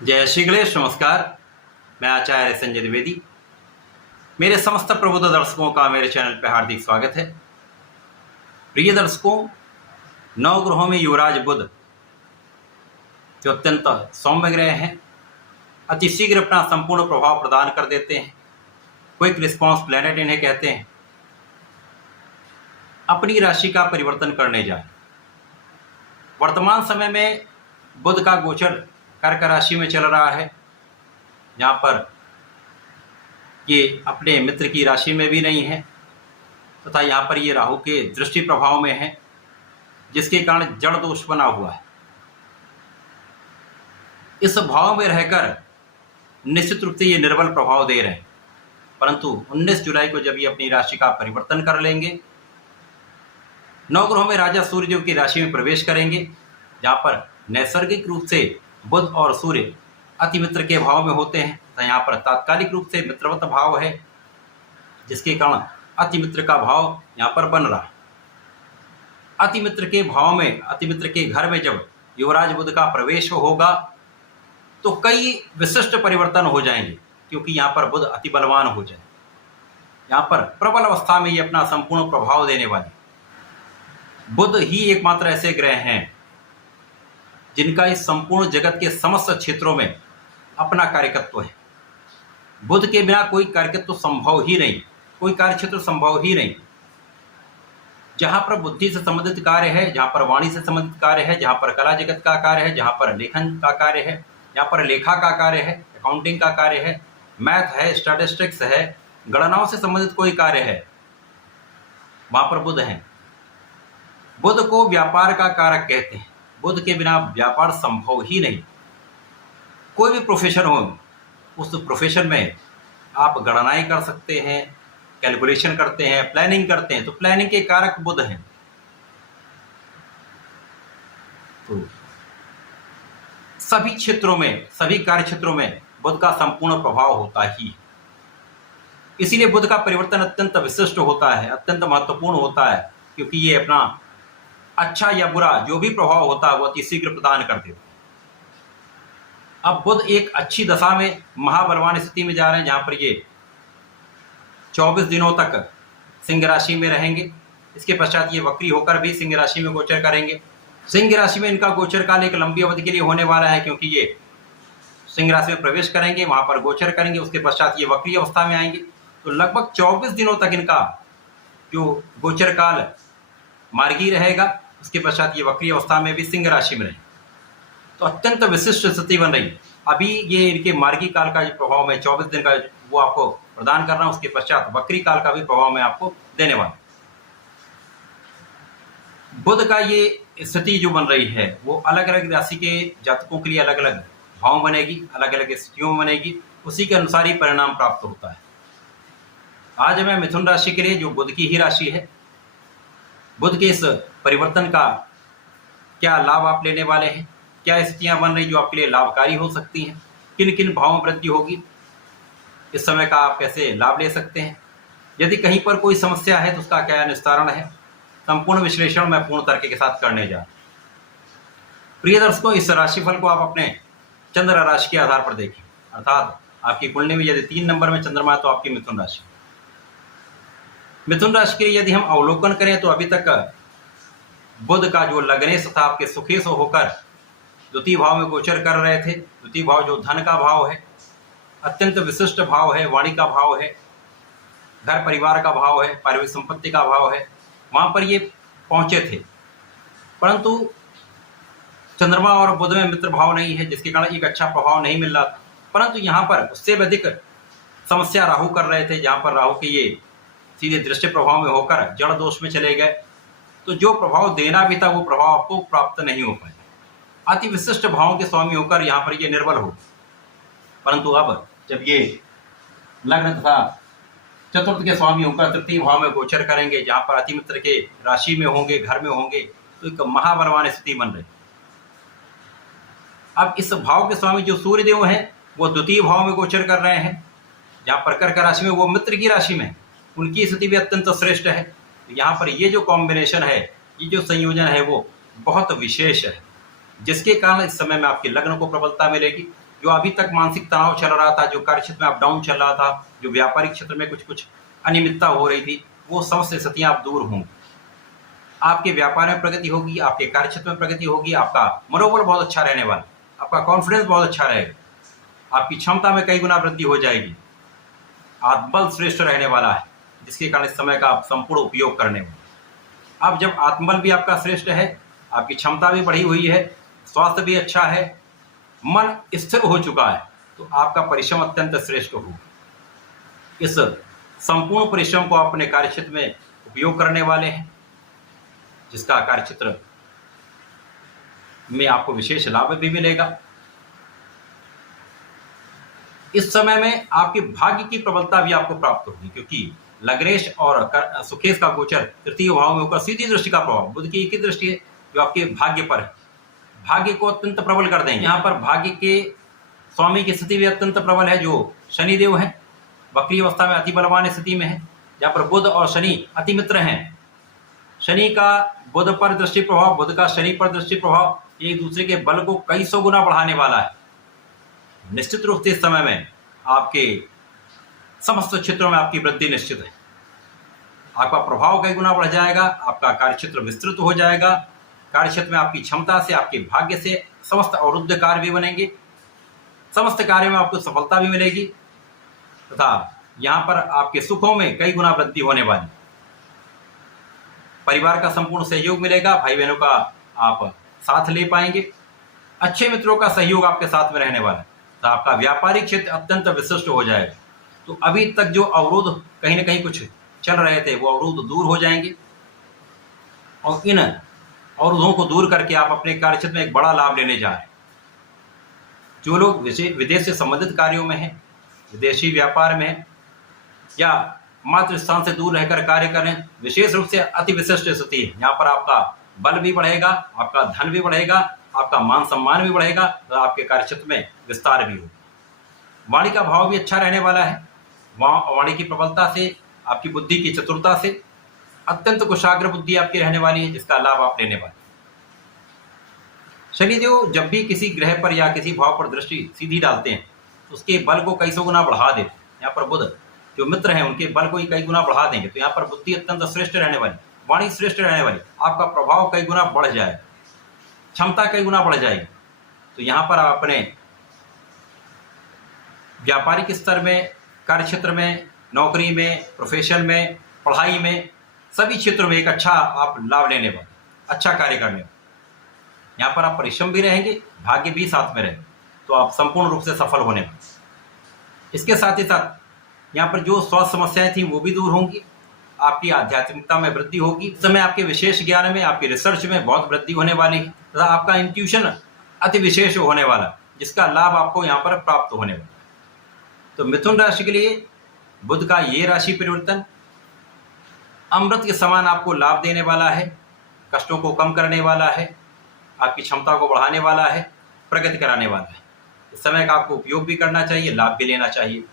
जय श्री गणेश। नमस्कार। मैं आचार्य संजय द्विवेदी। मेरे समस्त प्रबुद्ध दर्शकों का मेरे चैनल पर हार्दिक स्वागत है। प्रिय दर्शकों, नवग्रहों में युवराज बुध जो अत्यंत सौम्य ग्रह हैं, अति शीघ्र अपना संपूर्ण प्रभाव प्रदान कर देते हैं। क्विक रिस्पॉन्स प्लैनेट इन्हें कहते हैं। अपनी राशि का परिवर्तन करने जाए। वर्तमान समय में बुध का गोचर कर्क राशि में चल रहा है, जहाँ पर ये अपने मित्र की राशि में भी नहीं है तथा यहाँ पर ये राहु के दृष्टि प्रभाव में है, जिसके कारण जड़ दोष बना हुआ है। इस भाव में रहकर निश्चित रूप से ये निर्बल प्रभाव दे रहे हैं, परंतु 19 जुलाई को जब ये अपनी राशि का परिवर्तन कर लेंगे, नवग्रहों में राजा सूर्य देव की राशि में प्रवेश करेंगे, जहाँ पर नैसर्गिक रूप से बुध और सूर्य अति मित्र के भाव में होते हैं। तो यहाँ पर तात्कालिक रूप से मित्रवत भाव है, जिसके कारण अति मित्र का भाव यहाँ पर बन रहा है। अति मित्र के भाव में, अति मित्र के घर में जब युवराज बुध का प्रवेश होगा तो कई विशिष्ट परिवर्तन हो जाएंगे, क्योंकि यहाँ पर बुध अति बलवान हो जाए। यहाँ पर प्रबल अवस्था में ये अपना संपूर्ण प्रभाव देने वाले बुध ही एकमात्र ऐसे ग्रह हैं जिनका इस संपूर्ण जगत के समस्त क्षेत्रों में अपना कार्यकत्व है। बुध के बिना कोई कार्यकत्व संभव ही नहीं, कोई कार्यक्षेत्र संभव ही नहीं। जहाँ पर बुद्धि से संबंधित कार्य है, जहाँ पर वाणी से संबंधित कार्य है, जहाँ पर कला जगत का कार्य है, जहाँ पर लेखन का कार्य है, जहाँ पर लेखा का कार्य है, अकाउंटिंग का कार्य है, मैथ है, स्टैटिस्टिक्स है, गणनाओं से संबंधित कोई कार्य है, वहाँ पर बुध है। बुध को व्यापार का कारक कहते हैं। बुध के बिना व्यापार संभव ही नहीं। कोई भी प्रोफेशन हो, उस प्रोफेशन में आप गणनाएं कर सकते हैं, कैलकुलेशन करते हैं, प्लानिंग करते हैं, तो प्लानिंग के कारक बुध हैं। तो सभी क्षेत्रों में, सभी कार्य क्षेत्रों में बुध का संपूर्ण प्रभाव होता ही। इसीलिए बुध का परिवर्तन अत्यंत विशिष्ट होता है, अत्यंत महत्वपूर्ण होता है, क्योंकि ये अपना अच्छा या बुरा जो भी प्रभाव होता है वो अति शीघ्र प्रदान कर देता है। अब बुध एक अच्छी दशा में महाबलवान स्थिति में जा रहे हैं, जहां पर ये 24 दिनों तक सिंह राशि में रहेंगे। इसके पश्चात ये वक्री होकर भी सिंह राशि में गोचर करेंगे। सिंह राशि में इनका गोचर काल एक लंबी अवधि के लिए होने वाला है, क्योंकि ये सिंह राशि में प्रवेश करेंगे, वहां पर गोचर करेंगे, उसके पश्चात ये वक्री अवस्था में आएंगे। तो लगभग 24 दिनों तक इनका जो गोचर काल मार्गी रहेगा, उसके पश्चात ये वक्री अवस्था में भी सिंह राशि में रहेंगे। तो अत्यंत विशिष्ट स्थिति बन रही है। अभी ये इनके मार्गी काल का जो प्रभाव में 24 दिन का वो आपको प्रदान कर रहा हूं, उसके पश्चात वक्री काल का भी प्रभाव मैं आपको देने वाला। बुध का ये स्थिति जो बन रही है वो अलग अलग राशि के जातकों के लिए अलग अलग भाव बनेगी, अलग अलग स्थितियों में बनेगी, उसी के अनुसार ही परिणाम प्राप्त होता है। आज मैं मिथुन राशि के लिए, जो बुध की ही राशि है, बुध के इस परिवर्तन का क्या लाभ आप लेने वाले हैं, क्या स्थितियां बन रही जो आपके लिए लाभकारी हो सकती हैं, किन किन भावों में वृद्धि होगी, इस समय का आप कैसे लाभ ले सकते हैं, यदि कहीं पर कोई समस्या है तो उसका क्या निस्तारण है, संपूर्ण विश्लेषण मैं पूर्ण तर्क के साथ करने जा रहा हूं। प्रिय दर्शकों, इस राशिफल को आप अपने चंद्र राशि के आधार पर देखें, अर्थात आपकी कुंडली में यदि 3 नंबर में चंद्रमा है तो आपकी मिथुन राशि। मिथुन राशि के लिए यदि हम अवलोकन करें तो अभी तक बुध का जो लग्नेश तथा आपके सुखेश होकर द्वितीय भाव में गोचर कर रहे थे। द्वितीय भाव जो धन का भाव है, अत्यंत विशिष्ट भाव है, वाणी का भाव है, घर परिवार का भाव है, पारिवारिक संपत्ति का भाव है, वहां पर ये पहुंचे थे। परंतु चंद्रमा और बुध में मित्र भाव नहीं है, जिसके कारण एक अच्छा प्रभाव नहीं मिल रहा था। परंतु यहाँ पर उससे भी अधिक समस्या राहु कर रहे थे, जहाँ पर राहु के ये सीधे दृष्टि प्रभाव में होकर जड़ दोष में चले गए। तो जो प्रभाव देना भी था वो प्रभाव आपको प्राप्त नहीं हो पाए। अति विशिष्ट भावों के स्वामी होकर यहाँ पर ये निर्बल हो। परंतु अब जब ये लग्न तथा चतुर्थ के स्वामी होकर तृतीय भाव में गोचर करेंगे, जहाँ पर अति मित्र के राशि में होंगे, घर में होंगे, तो एक महाबलवान स्थिति बन रही। अब इस भाव के स्वामी जो सूर्य देव हैं वो द्वितीय भाव में गोचर कर रहे हैं, जहाँ पर कर्क राशि में वो मित्र की राशि में, उनकी स्थिति भी अत्यंत श्रेष्ठ है। तो यहाँ पर ये जो कॉम्बिनेशन है, ये जो संयोजन है वो बहुत विशेष है, जिसके कारण इस समय में आपके लग्न को प्रबलता मिलेगी, जो अभी तक मानसिक तनाव चल रहा था, जो कार्य क्षेत्र में अप डाउन चल रहा था, जो व्यापारिक क्षेत्र में कुछ कुछ अनियमितता हो रही थी, वो समस्त स्थितियां आप दूर होंगी। आपके व्यापार में प्रगति होगी, आपके कार्य क्षेत्र में प्रगति होगी, आपका मनोबल बहुत अच्छा रहने वाला, आपका कॉन्फिडेंस बहुत अच्छा रहेगा, आपकी क्षमता में कई गुना वृद्धि हो जाएगी, आत्मबल श्रेष्ठ रहने वाला है, जिसके कारण इस समय का आप संपूर्ण उपयोग करने वाले। अब जब आत्मबल भी आपका श्रेष्ठ है, आपकी क्षमता भी बढ़ी हुई है, स्वास्थ्य भी अच्छा है, मन स्थिर हो चुका है, तो आपका परिश्रम अत्यंत श्रेष्ठ होगा। इस संपूर्ण परिश्रम को आप अपने कार्यक्षेत्र में उपयोग करने वाले हैं, जिसका कार्यक्षेत्र में आपको विशेष लाभ भी मिलेगा। इस समय में आपके भाग्य की प्रबलता भी आपको प्राप्त होगी, क्योंकि लग्नेश और सुकेश का गोचर तृतीय भाव में होकर सीधी दृष्टि का प्रभाव, बुध की एक ही दृष्टि है जो आपके भाग्य पर है, भाग्य को अत्यंत प्रबल कर देंगे। यहाँ पर भाग्य के स्वामी की स्थिति भी अत्यंत प्रबल है, जो शनिदेव है, वक्री अवस्था में अति बलवान स्थिति में है। जहाँ पर बुध और शनि अति मित्र हैं, शनि का बुध पर दृष्टि प्रभाव, बुध का शनि पर दृष्टि प्रभाव एक दूसरे के बल को कई सौ गुना बढ़ाने वाला है। निश्चित रूप से इस समय में आपके समस्त क्षेत्रों में आपकी वृद्धि निश्चित है, आपका प्रभाव कई गुना बढ़ जाएगा, आपका कार्यक्षेत्र विस्तृत हो जाएगा, कार्यक्षेत्र में आपकी क्षमता से, आपके भाग्य से समस्त अवरुद्ध कार्य भी बनेंगे, समस्त कार्य में आपको सफलता भी मिलेगी, तथा यहाँ पर आपके सुखों में कई गुना वृद्धि होने वाली। परिवार का संपूर्ण सहयोग मिलेगा, भाई बहनों का आप साथ ले पाएंगे, अच्छे मित्रों का सहयोग आपके साथ में रहने वाला है, तो आपका व्यापारिक क्षेत्र अत्यंत विशिष्ट हो जाएगा। तो अभी तक जो अवरोध कहीं ना कहीं कुछ चल रहे थे, वो अवरोध दूर हो जाएंगे, और इन अवरोधों को दूर करके आप अपने कार्यक्षेत्र में एक बड़ा लाभ लेने जा रहे हैं। जो लोग विदेश से संबंधित कार्यों में हैं, विदेशी व्यापार में हैं, या मातृ स्थान से दूर रहकर कार्य करें, विशेष रूप से अति विशिष्ट स्थिति है। यहाँ पर आपका बल भी बढ़ेगा, आपका धन भी बढ़ेगा, आपका मान सम्मान भी बढ़ेगा, और आपके कार्यक्षेत्र में विस्तार भी होगा। वाणी का भाव भी अच्छा रहने वाला है, वाणी की प्रबलता से, आपकी बुद्धि की चतुरता से अत्यंत कुशाग्र बुद्धि आपकी रहने वाली है, जिसका लाभ आप लेने वाले। शनिदेव जब भी किसी ग्रह पर या किसी भाव पर दृष्टि सीधी डालते हैं, तो उसके बल को कई सौ गुना बढ़ा देते हैं। यहाँ पर बुध जो मित्र हैं, उनके बल को ही कई गुना बढ़ा देंगे, तो यहाँ पर बुद्धि अत्यंत श्रेष्ठ रहने वाली, वाणी श्रेष्ठ रहने वाली, आपका प्रभाव कई गुना बढ़ जाएगा, क्षमता कई गुना बढ़ जाएगी। तो यहाँ पर आप अपने व्यापारिक स्तर में, कार्यक्षेत्र में, नौकरी में, प्रोफेशन में, पढ़ाई में, सभी क्षेत्रों में एक अच्छा आप लाभ लेने वाले, अच्छा कार्य करने वाले। यहाँ पर आप परिश्रम भी रहेंगे, भाग्य भी साथ में रहेंगे, तो आप संपूर्ण रूप से सफल होने वाले। इसके साथ ही साथ यहाँ पर जो स्वास्थ्य समस्याएं थी वो भी दूर होंगी, आपकी आध्यात्मिकता में वृद्धि होगी। इस समय आपके विशेष ज्ञान में, आपकी रिसर्च में बहुत वृद्धि होने वाली है, तथा आपका इंट्यूशन अति विशेष होने वाला, जिसका लाभ आपको यहाँ पर प्राप्त होने वाला। तो मिथुन राशि के लिए बुध का ये राशि परिवर्तन अमृत के समान आपको लाभ देने वाला है, कष्टों को कम करने वाला है, आपकी क्षमता को बढ़ाने वाला है, प्रगति कराने वाला है। इस समय का आपको उपयोग भी करना चाहिए, लाभ भी लेना चाहिए।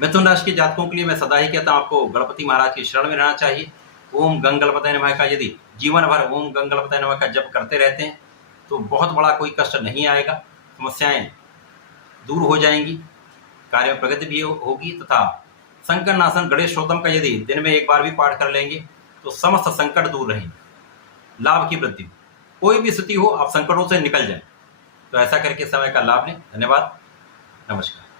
मिथुन राशि के जातकों के लिए मैं सदा ही कहता हूँ, आपको गणपति महाराज की शरण में रहना चाहिए। ओम गंगणपतये नमः का यदि जीवन भर ओम गंगणपतये नमः का जप करते रहते हैं, तो बहुत बड़ा कोई कष्ट नहीं आएगा, समस्याएं दूर हो जाएंगी, कार्य में प्रगति भी होगी, तथा संकट नाशन गणेश स्तोत्रम का यदि दिन में एक बार भी पाठ कर लेंगे, तो समस्त संकट दूर रहेंगे, लाभ की वृद्धि। कोई भी स्थिति हो, आप संकटों से निकल जाएं। तो ऐसा करके समय का लाभ लें। धन्यवाद, नमस्कार।